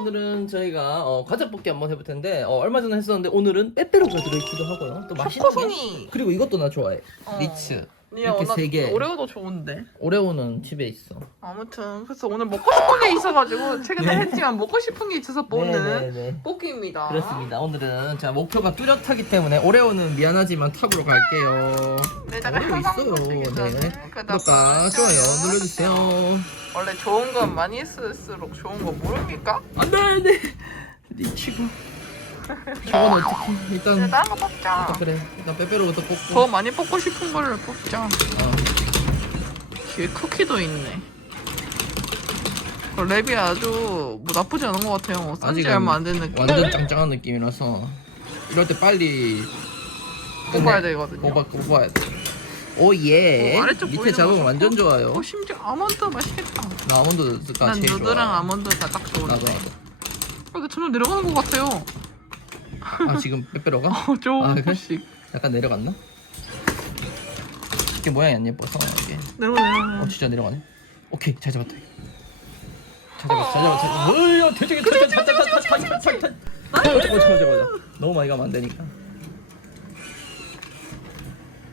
오늘은 저희가 어, 과자 뽑기 한번 해볼 텐데 어, 얼마 전에 했었는데 오늘은 빼빼로가 들어있기도 하고요. 또 맛있는 게 초코송이. 그리고 이것도 나 좋아해. 어. 리츠. 니 이렇게 세 개. 오레오도 좋은데. 오레오는 집에 있어. 아무튼 그래서 오늘 먹고 싶은 게 있어가지고 최근에 했지만 먹고 싶은 게 있어서 뽑는 네네네. 뽑기입니다. 그렇습니다. 오늘은 자 목표가 뚜렷하기 때문에 오레오는 미안하지만 탑으로 갈게요. 내다가 오레오 있어요. 네. 구독과 좋아요 눌러주세요. 원래 좋은 건 많이 쓸수록 좋은 거 모릅니까? 안돼 안돼. 리치고. 저건 어떻게 일단 다른 거 뽑자. 아, 그래 일단 빼빼로부터 뽑고. 더 많이 뽑고 싶은 거를 뽑자. 어. 뒤에 쿠키도 있네. 그 랩이 아주 뭐 나쁘지 않은 것 같아요. 산지 아직은 얼마 안 된 느낌. 완전 짱짱한 느낌이라서 이럴 때 빨리 뽑아야. 되거든요. 뽑아 뽑아야 돼. 오예. 어, 아래쪽 밑에 보이는 거 완전 좋아요. 어, 심지어 아몬드 맛있겠다. 나 아몬드가 난 제일 누드랑 좋아. 아몬드가 딱 좋은데. 나도. 어, 근데 점점 내려가는 것 같아요. 아 지금 빼빼로가 어, 좀 아? 조금씩 약간 내려갔나? 이게 모양이 안 예뻐서 이게. 내려가. 어 진짜 내려가네. 오케이 잘 잡았다. 잘 잡았어 잘 잡았어. 으야 되게 그래 맞아 맞아. 너무 많이 가면 안 되니까.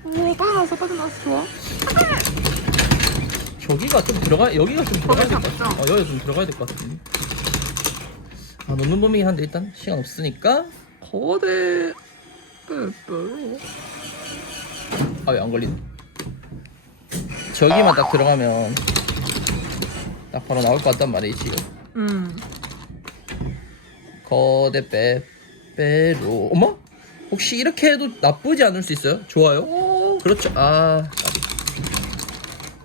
오 빠져나왔어 빠져나왔어 좋아. 저기가 좀 들어가 여기가 좀 들어가야 될 것 같아. 어 여기 좀 들어가야 될 것 같은데. 아 넣는 범위긴 한데 일단 시간 없으니까 거대 빼빼로. 아왜 안 걸리네. 저기만 딱 들어가면 딱 바로 나올 것 같단 말이지. 음. 거대 빼 빼로. 어머? 혹시 이렇게 해도 나쁘지 않을 수 있어요? 좋아요? 오 그렇죠. 아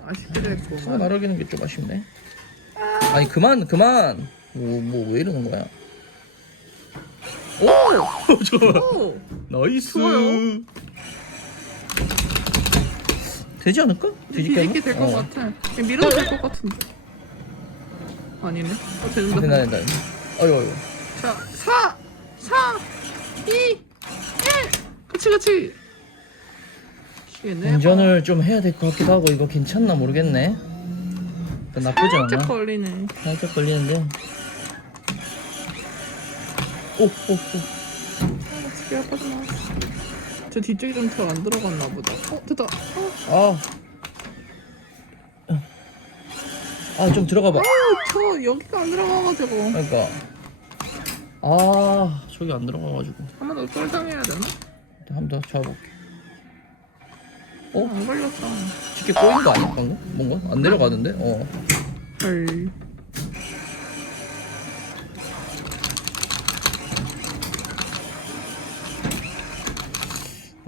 맛있게 됐고. 차 나르기는 게 좀 아쉽네. 아니 그만 그만. 뭐 뭐 왜 이러는 거야? 오 좋아. 오. 나이스. 좋아요. 되지 않을까? 뒤집게 될것 어. 같아. 그냥 밀어도 될 것 같은데. 아니네. 어 된다. 된다 된다. 된다. 어유 어유. 자, 4, 4, 2, 1. 그치, 그치. 운전을 좀 해야 될 것 같기도 하고 이거 괜찮나 모르겠네. 나쁘지 살짝 않아. 걸리네. 살짝 걸리는데. 오, 오, 오. 아, 집에 아빠도 나왔어. 저 뒤쪽이 좀 잘 안 들어갔나 보다. 어, 됐다. 어, 아. 아, 좀 들어가 봐. 저 여기가 안 들어가가지고. 그러니까. 아, 저기 안 들어가가지고. 한번 더 쫄당해야 되나? 한 번 더 잡아볼게. 어? 안 걸렸어. 쉽게 꼬인 거 아니야, 방금? 뭔가? 안 내려가는데? 어. 헐.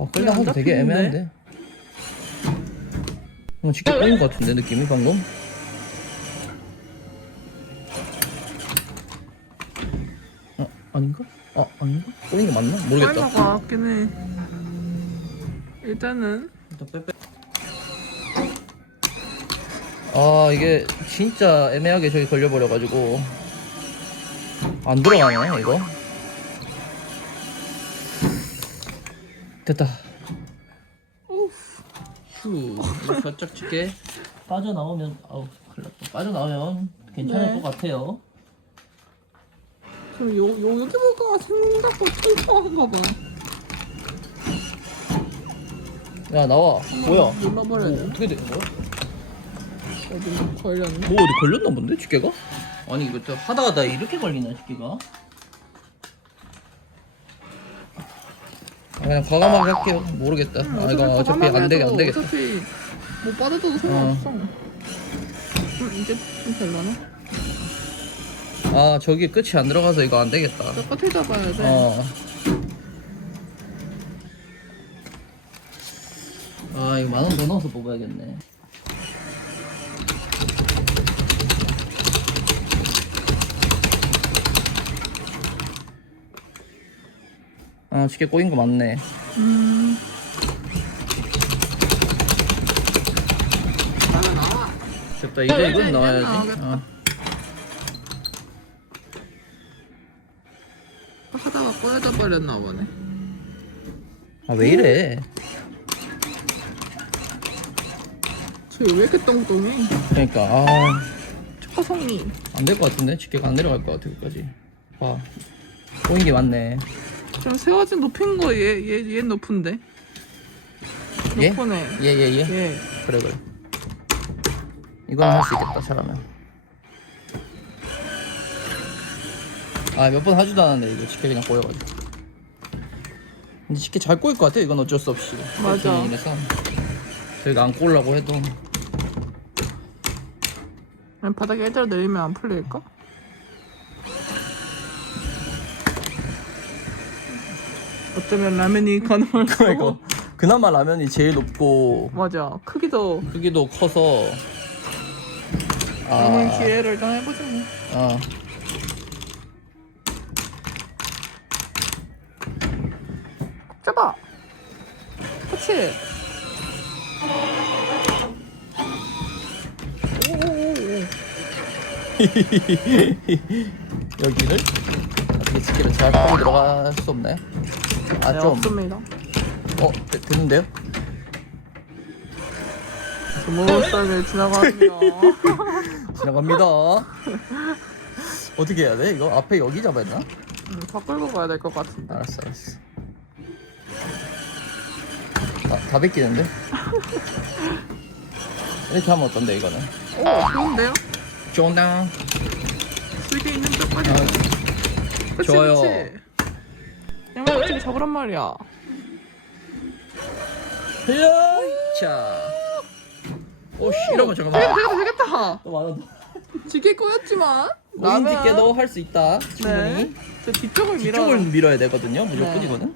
아, 끌다 하기 되게 잡히는데? 애매한데. 어, 쉽게 꼬인 것 같은데, 느낌이 방금? 어, 아닌가? 아, 아닌가? 꼬인 게 맞나? 모르겠다. 빨마가 같긴 해. 일단은 일단 빼빼. 아 이게 진짜 애매하게 저기 걸려버려가지고 안 들어가네 이거 됐다 휴 살짝 칠게 빠져나오면 아우 큰일 났다 빠져나오면 괜찮을 네. 것 같아요 저 요, 요, 여기 뭐가 생각보다 통통한가 봐. 야 나와 뭐야 눌러버려야 뭐 돼. 어떻게 되는 거야? 어디 걸렸네. 뭐 어디 걸렸나 본데 집게가? 아니 이거 또 하다 하다 이렇게 걸리나 집게가? 그냥 과감하게 할게요 모르겠다 아 이거 어차피 안 되게 안 되겠다 어차피 뭐 빠져도 상관없어. 음, 이제 좀 별로나? 아 저기 끝이 안 들어가서 이거 안 되겠다 저 끝에 잡아야 돼. 어. 아 이거 만 원 더 넣어서 뽑아야겠네 아 쉽게 꼬인 거 맞네 음. 됐다 이제 이건 나오겠다. 어. 하다가 꺼내져 버렸나 보네. 아 왜 이래 저기 왜 이렇게 똥똥해? 그러니까 아 초코송이. 안될 것 같은데 집게가 안 내려갈 것 같아 여기까지 와 보인 게 많네 지금 세워진 높인 거 얘 얘 얘 높은데. 얘? 높으네. 예 예 예 예. 그래 그래 이건 할 수 있겠다 잘하면 아 몇 번 하지도 않았는데 이거 쉽게 그냥 꼬여가지고 근데 쉽게 잘 꼬일 것 같아 이건 어쩔 수 없이 맞아. 이래서 저희가 안 꼬려고 해도 아니, 바닥에 일자로 내리면 안 풀릴까? 어쩌면 라면이 가능할 거. 이거 그나마 라면이 제일 높고 맞아. 크기도 크기도 커서 오늘 아, 기회를 일단 해보자. 뭐. 어. 잡아. 그렇지. 오오오오. 여기를 어떻게 스킬을 잘 들어갈 수 없나요? 네, 아좀 없습니다. 어, 되, 되는데요? 스무스하게 지나갑니다. 지나갑니다. 어떻게 해야 돼? 이거 앞에 여기 잡아야 되나? 음, 다 끌고 가야 될 것 같은데. 알았어, 알았어. 아, 다 뺏기는데? 이렇게 하면 어떤데, 이거는? 오, 좋은데요? 좋나? 쓸게 있는 쪽까지. 아, 그치, 좋아요. 그치. 어떻게 잡으란 말이야. 자. 오씨, 이러면 잠깐만. 되겠다, 되겠다, 되겠다. 또 많아. 지게 꼬였지만. 모인 라면. 뒤께도 할 수 있다. 네. 충분히. 저 뒤쪽을 밀어. 뒤쪽을 밀어야 되거든요. 무조건 네. 이거는.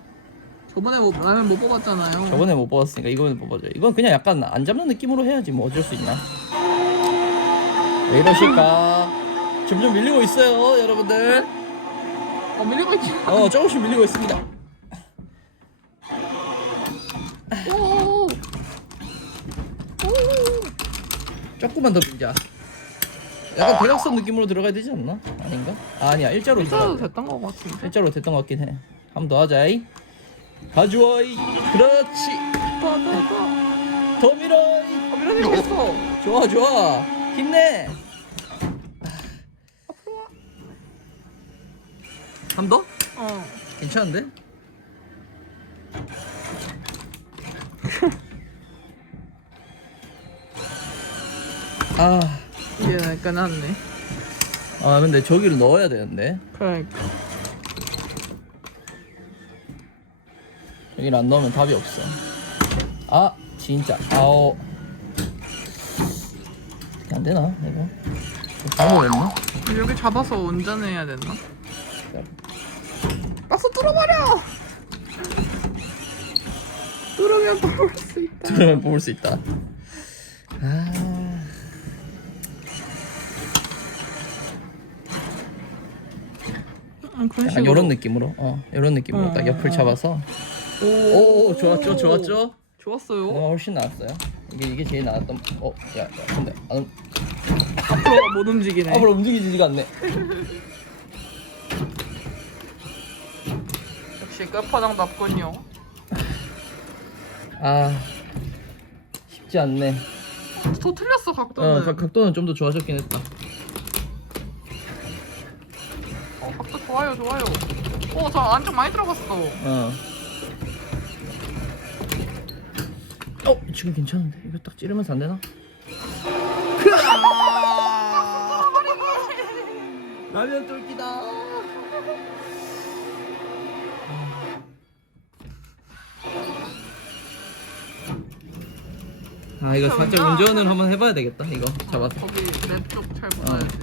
저번에 뭐 라면 못 뽑았잖아요. 저번에 못 뽑았으니까 이거는 뽑아줘. 이건 그냥 약간 안 잡는 느낌으로 해야지 뭐 어쩔 수 있나. 왜 이러실까? 점점 밀리고 있어요, 여러분들. 어, 밀리고 있지. 어, 조금씩 밀리고 있습니다. 오. 오. 조금만 더 밀자. 약간 대각선 느낌으로 들어가야 되지 않나? 아닌가? 아, 아니야, 일자로 일자로 들어가. 됐던 것 같은데. 일자로 됐던 것 같긴 해. 한 번 더 하자이. 가져와이. 그렇지. 더, 더, 더. 더 밀어이. 어, 밀어내겠어. 좋아, 좋아. 힘내. 한 더? 어. 괜찮은데? 아, 이제 끝났네. 아 근데 저기를 넣어야 되는데 그러니까. 여기를 안 넣으면 답이 없어. 아 진짜 아오 안 되나 이거 잘못했나? 여기 잡아서 운전해야 되나? 박스 뚫어버려! 뚫으면 뽑을 수 있다. 그러면 뽑을 수 있다. 아 음, 그런 약간 식으로. 이런 느낌으로 어 이런 느낌으로 어, 딱 옆을 어. 잡아서 오, 오 좋았죠 좋았죠. 좋았어요. 어, 훨씬 나았어요. 이게 이게 제일 나았던. 어, 야, 야 근데 안, 앞으로 못 움직이네. 앞으로 움직이지가 않네. 역시 끝파장답군요. 아, 쉽지 않네. 더 틀렸어 각도는. 어, 각- 각도는 좀 더 좋아졌긴 했다. 어, 각도 좋아요 좋아요. 어, 저 안쪽 많이 들어갔어. 어. 어, 지금 괜찮은데? 이거 딱 찌르면서 안 되나? 라면 뚫기다. 아 이거 살짝 운전을 한번 해봐야 되겠다 이거 잡아서 거기 랩쪽 잘 보아야지.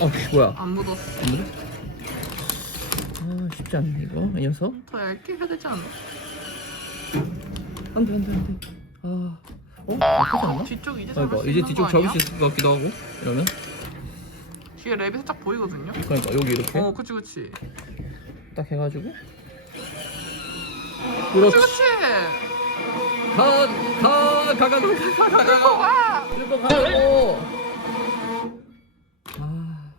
어 뭐야 안 묻었어. 안 그래? 아 쉽지 않네 이거 이 녀석 더 얇게 해야 되지 않나? 안돼 안돼 안돼 아 어? 나쁘지 않나? 뒤쪽 이제 잡을 그러니까 수 이제 있는 뒤쪽 거 잡을 아니야? 수 있을 것 같기도 하고 이러면 뒤에 랩이 살짝 보이거든요. 그러니까 여기 이렇게 어, 그치 그치. 딱 해가지고 그렇지 그치. 가가 가 가 가 가 들고 가. 들고 가고 아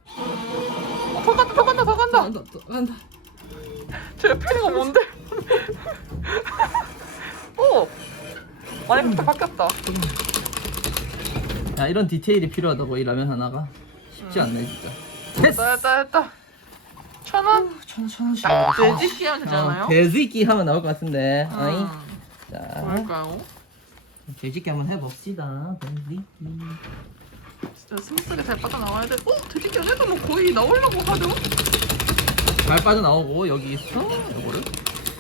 어, 더 간다 더 간다 더 간다. 간다 또 간다 저 옆에 있는 거 뭔데? 오. 많이 살짝 바뀌었다. 야 이런 디테일이 필요하다고 이 라면 하나가 쉽지 않네 진짜. 됐다 됐다 됐다 천 원? 천천 원씩. 딱 돼지끼 하면 되잖아요? 어, 돼지끼 하면 나올 것 같은데. 어이. 음, 자, 뭘까요? 돼지끼 한번 해봅시다. 돼지끼. 진짜 스무스하게 잘 빠져나와야 돼 어? 돼지끼 얘네도 뭐 거의 나오려고 하죠? 잘 빠져 나오고 여기 있어. 요거를.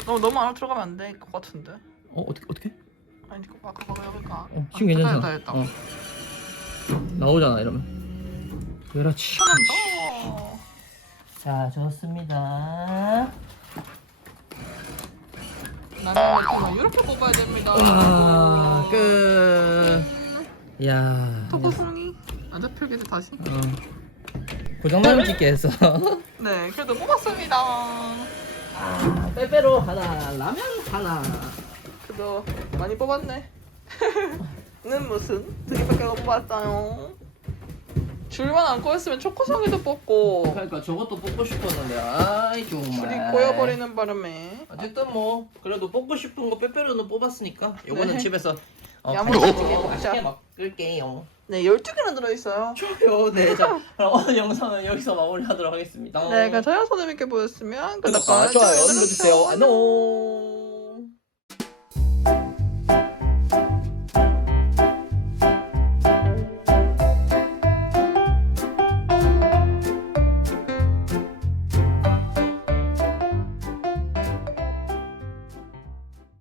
너 너무 안으로 들어가면 안 될 것 같은데 어 어떻게 어떻게? 아니 그거 아까 그거 여기가 어, 지금 괜찮잖아. 됐다 됐다 어. 나오잖아 이러면. 그렇지. 더 자 좋습니다. 나는 정말 이렇게 뽑아야 됩니다 와 끝. 야. 토코송이 안 잡혀겠네 다시 어. 고장나면 찍게 했어. 네 그래도 뽑았습니다 빼빼로 하나, 라면 하나. 그래도 많이 뽑았네 는 무슨 드리밖에 못 뽑았어요 줄만 안 꼬였으면 초코송이도 뽑고 그러니까 저것도 뽑고 싶었는데 아이 정말. 줄이 꼬여버리는 바람에 어쨌든 뭐 그래도 뽑고 싶은 거 빼빼로는 뽑았으니까 요거는 네. 집에서 어, 야무지게 먹자. 맛있게 먹을게요. 네 12개나 들어있어요 좋아요. 네, 자 그럼 오늘 영상은 여기서 마무리하도록 하겠습니다. 네, 그럼 저희 손을 믿게 보였으면 구독과 좋아요 눌러주세요. 안녕.